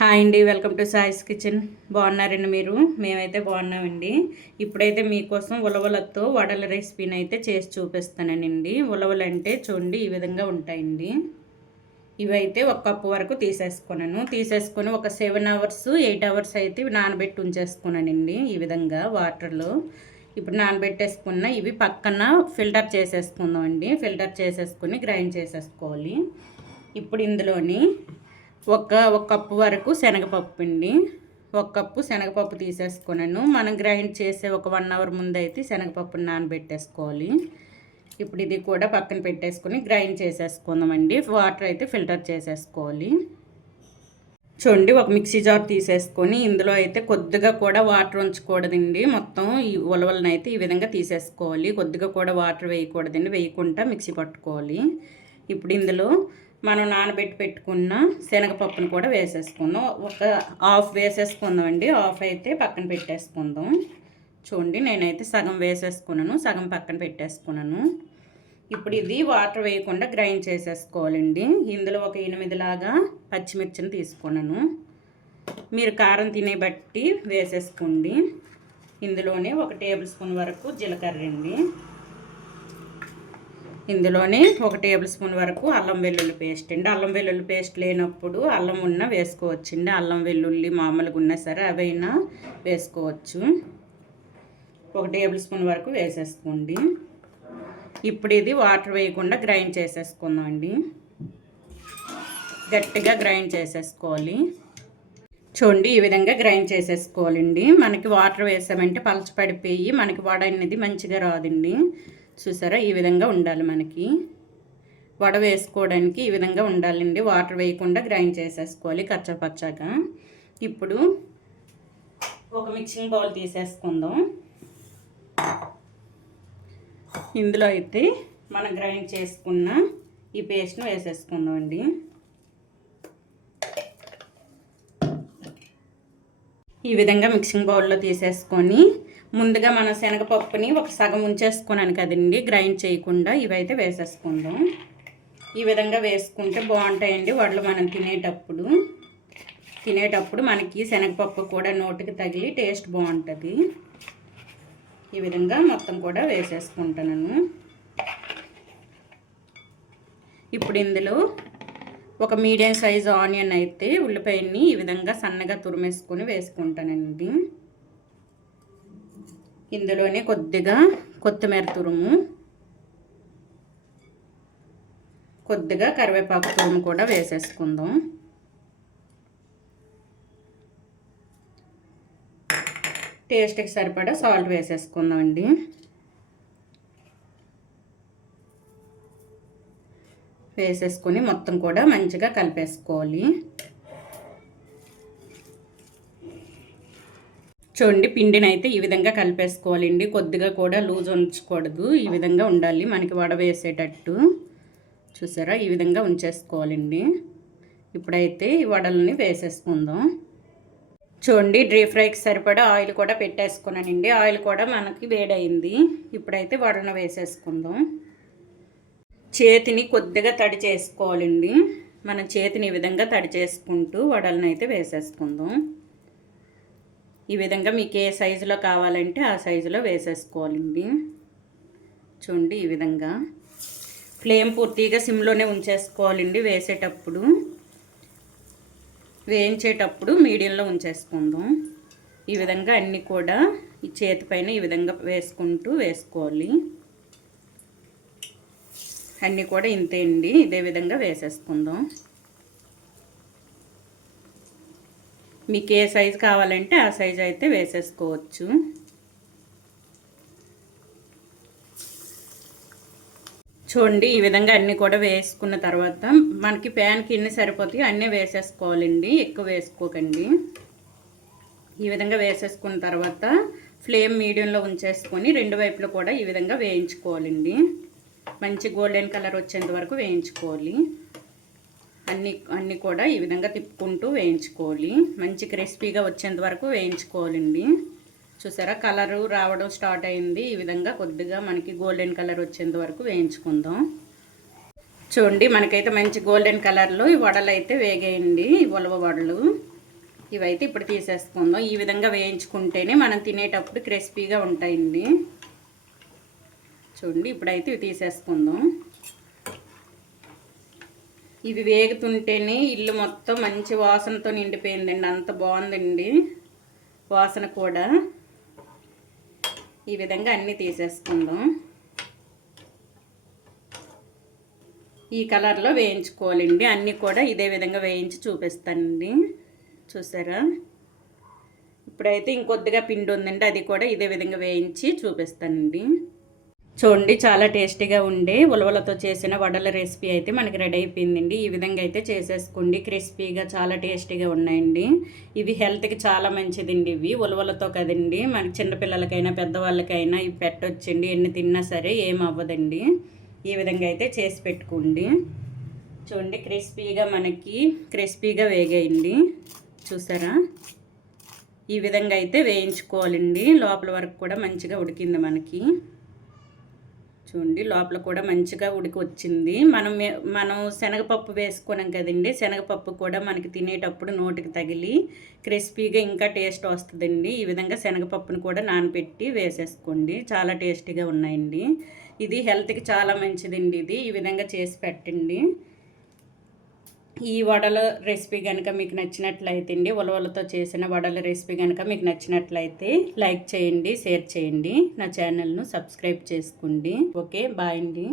Hi అండి, welcome to సాయిస్ kitchen. బాగున్నారండి మీరు? మేమైతే బాగున్నామండి. ఇప్పుడైతే మీకోసం ఉలవలతో వడల రెసిపీని అయితే చేసి చూపిస్తానండి. ఉలవలు అంటే చూడండి ఈ విధంగా ఉంటాయండి. ఇవైతే ఒక కప్పు వరకు తీసేసుకొని ఒక 7 అవర్స్ 8 అవర్స్ అయితే నానబెట్టి ఉంచేసుకున్నానండి. ఈ విధంగా వాటర్లో ఇప్పుడు నానబెట్టేసుకున్న ఇవి పక్కన ఫిల్టర్ చేసేసుకుందాం అండి. ఫిల్టర్ చేసేసుకొని గ్రైండ్ చేసేసుకోవాలి. ఇప్పుడు ఇందులోని ఒక కప్పు వరకు శనగపప్పు అండి. ఒక కప్పు శనగపప్పు తీసేసుకున్నాను. మనం గ్రైండ్ చేసే ఒక 1 అవర్ ముందు అయితే శనగపప్పుని నానబెట్టేసుకోవాలి. ఇప్పుడు ఇది కూడా పక్కన పెట్టేసుకొని గ్రైండ్ చేసేసుకుందామండి. వాటర్ అయితే ఫిల్టర్ చేసేసుకోవాలి. చూడండి, ఒక మిక్సీ జార్ తీసేసుకొని ఇందులో అయితే కొద్దిగా కూడా వాటర్ ఉంచకూడదండి. మొత్తం ఈ ఉలవలను అయితే ఈ విధంగా తీసేసుకోవాలి. కొద్దిగా కూడా వాటర్ వేయకూడదండి. వేయకుండా మిక్సీ పట్టుకోవాలి. ఇప్పుడు ఇందులో మనం నానబెట్టి పెట్టుకున్న శనగపప్పును కూడా వేసేసుకుందాం. ఒక హాఫ్ వేసేసుకుందామండి. హాఫ్ అయితే పక్కన పెట్టేసుకుందాం. చూడండి, నేనైతే సగం వేసేసుకున్నాను, సగం పక్కన పెట్టేసుకున్నాను. ఇప్పుడు ఇది వాటర్ వేయకుండా గ్రైండ్ చేసేసుకోవాలండి. ఇందులో ఒక 8 లాగా పచ్చిమిర్చిని తీసుకున్నాను. మీరు కారం తినే బట్టి వేసేసుకోండి. ఇందులోనే ఒక టేబుల్ స్పూన్ వరకు జీలకర్ర అండి. ఇందులోనే ఒక టేబుల్ స్పూన్ వరకు అల్లం వెల్లుల్లి పేస్ట్ అండి. అల్లం వెల్లుల్లి పేస్ట్ లేనప్పుడు అల్లం ఉన్న వేసుకోవచ్చండి. అల్లం వెల్లుల్లి మామూలుగా ఉన్నా సరే అవైనా వేసుకోవచ్చు. ఒక టేబుల్ స్పూన్ వరకు వేసేసుకోండి. ఇప్పుడు ఇది వాటర్ వేయకుండా గ్రైండ్ చేసేసుకుందామండి. గట్టిగా గ్రైండ్ చేసేసుకోవాలి. చూడండి, ఈ విధంగా గ్రైండ్ చేసేసుకోవాలండి. మనకి వాటర్ వేసామంటే పలచపడిపోయి మనకి వడ అనేది మంచిగా రాదండి. చూసారా, ఈ విధంగా ఉండాలి. మనకి వడ వేసుకోవడానికి ఈ విధంగా ఉండాలండి. వాటర్ వేయకుండా గ్రైండ్ చేసేసుకోవాలి కచ్చపచ్చగా. ఇప్పుడు ఒక మిక్సింగ్ బౌల్ తీసేసుకుందాం. ఇందులో అయితే మనం గ్రైండ్ చేసుకున్న ఈ పేస్ట్ను వేసేసుకుందాం అండి. ఈ విధంగా మిక్సింగ్ బౌల్లో తీసేసుకొని ముందుగా మనం శనగపప్పుని ఒక సగం ఉంచేసుకున్నాను కదండి, గ్రైండ్ చేయకుండా. ఇవైతే వేసేసుకుందాం. ఈ విధంగా వేసుకుంటే బాగుంటాయండి వడలు. మనం తినేటప్పుడు మనకి శనగపప్పు కూడా నోటికి తగిలి టేస్ట్ బాగుంటుంది. ఈ విధంగా మొత్తం కూడా వేసేసుకుంటాను. ఇప్పుడు ఇందులో ఒక మీడియం సైజు ఆనియన్ అయితే ఉల్లిపాయని ఈ విధంగా సన్నగా తురిమేసుకొని వేసుకుంటానండి. ఇందులోనే కొద్దిగా కొత్తిమీర తురుము, కొద్దిగా కరివేపాకు తురుము కూడా వేసేసుకుందాం. టేస్ట్కి సరిపడా సాల్ట్ వేసేసుకుందాం అండి. వేసేసుకొని మొత్తం కూడా మంచిగా కలిపేసుకోవాలి. చూడండి, పిండిని అయితే ఈ విధంగా కలిపేసుకోవాలండి. కొద్దిగా కూడా లూజ్ ఉంచకూడదు. ఈ విధంగా ఉండాలి మనకి వడ వేసేటట్టు. చూసారా, ఈ విధంగా ఉంచేసుకోవాలండి. ఇప్పుడైతే ఈ వడలని వేసేసుకుందాం. చూడండి, డీప్ ఫ్రైకి సరిపడా ఆయిల్ కూడా పెట్టేసుకున్నానండి. ఆయిల్ కూడా మనకి వేడైంది. ఇప్పుడైతే వడలను వేసేసుకుందాం. చేతిని కొద్దిగా తడి చేసుకోవాలండి. మన చేతిని ఈ విధంగా తడి చేసుకుంటూ వడలను అయితే వేసేసుకుందాం. ఈ విధంగా మీకు ఏ సైజులో కావాలంటే ఆ సైజులో వేసేసుకోవాలండి. చూడండి, ఈ విధంగా ఫ్లేమ్ పూర్తిగా సిమ్లోనే ఉంచేసుకోవాలండి. వేయించేటప్పుడు మీడియంలో ఉంచేసుకుందాం. ఈ విధంగా అన్నీ కూడా ఈ చేతి పైన ఈ విధంగా వేసుకోవాలి. అన్నీ కూడా ఇంతే అండి. ఇదే విధంగా వేసేసుకుందాం. మీకు ఏ సైజు కావాలంటే ఆ సైజు అయితే వేసేసుకోవచ్చు. చూడండి, ఈ విధంగా అన్నీ కూడా వేసుకున్న తర్వాత మనకి ప్యాన్కి ఎన్ని సరిపోతాయి అన్నీ వేసేసుకోవాలండి. ఎక్కువ వేసుకోకండి. ఈ విధంగా వేసేసుకున్న తర్వాత ఫ్లేమ్ మీడియంలో ఉంచేసుకొని రెండు వైపులు కూడా ఈ విధంగా వేయించుకోవాలండి. మంచి గోల్డెన్ కలర్ వచ్చేంత వరకు వేయించుకోవాలి. అన్నీ కూడా ఈ విధంగా తిప్పుకుంటూ వేయించుకోవాలి. మంచి క్రిస్పీగా వచ్చేంత వరకు వేయించుకోవాలండి. చూసారా, కలరు రావడం స్టార్ట్ అయింది. ఈ విధంగా కొద్దిగా మనకి గోల్డెన్ కలర్ వచ్చేంత వరకు వేయించుకుందాం. చూడండి, మనకైతే మంచి గోల్డెన్ కలర్లో ఈ వడలు అయితే వేగేయండి. ఈ ఉలవ వడలు ఇవైతే ఇప్పుడు తీసేసుకుందాం. ఈ విధంగా వేయించుకుంటేనే మనం తినేటప్పుడు క్రిస్పీగా ఉంటాయండి. చూడండి, ఇప్పుడైతే ఇవి తీసేసుకుందాం. ఇవి వేగుతుంటేనే ఇల్లు మొత్తం మంచి వాసనతో నిండిపోయిందండి. అంత బాగుందండి వాసన కూడా. ఈ విధంగా అన్నీ తీసేసుకుందాం. ఈ కలర్లో వేయించుకోవాలండి. అన్నీ కూడా ఇదే విధంగా వేయించి చూపిస్తానండి. చూసారా? ఇప్పుడైతే ఇంకొద్దిగా పిండి ఉందండి, అది కూడా ఇదే విధంగా వేయించి చూపిస్తానండి. చూడండి, చాలా టేస్టీగా ఉండే ఉలవలతో చేసిన వడల రెసిపీ అయితే మనకి రెడీ అయిపోయిందండి. ఈ విధంగా అయితే చేసేసుకోండి. క్రిస్పీగా చాలా టేస్టీగా ఉన్నాయండి. ఇవి హెల్త్కి చాలా మంచిదండి. ఇవి ఉలవలతో కదండి, మనకి చిన్నపిల్లలకైనా పెద్దవాళ్ళకైనా ఇవి పెట్టొచ్చండి. ఎన్ని తిన్నా సరే ఏం అవ్వదండి. ఈ విధంగా అయితే చేసి పెట్టుకోండి. చూడండి, క్రిస్పీగా వేగాయండి. చూసారా? ఈ విధంగా అయితే వేయించుకోవాలండి. లోపల వరకు కూడా మంచిగా ఉడికింది మనకి. చూడండి, లోపల కూడా మంచిగా ఉడికి వచ్చింది. మనం శనగపప్పు వేసుకున్నాం కదండి. శనగపప్పు కూడా మనకి తినేటప్పుడు నోటికి తగిలి క్రిస్పీగా ఇంకా టేస్ట్ వస్తుందండి. ఈ విధంగా శనగపప్పును కూడా నానబెట్టి వేసేసుకోండి. చాలా టేస్టీగా ఉన్నాయండి. ఇది హెల్త్కి చాలా మంచిదండి. ఈ విధంగా చేసి పెట్టండి. ఈ వడల రెసిపీ కనుక మీకు నచ్చినట్లయితే అండి, ఉలవలతో చేసిన వడల రెసిపీ కనుక మీకు నచ్చినట్లయితే లైక్ చేయండి, షేర్ చేయండి, నా ఛానల్ను సబ్స్క్రైబ్ చేసుకోండి. ఓకే, బాయ్ అండి.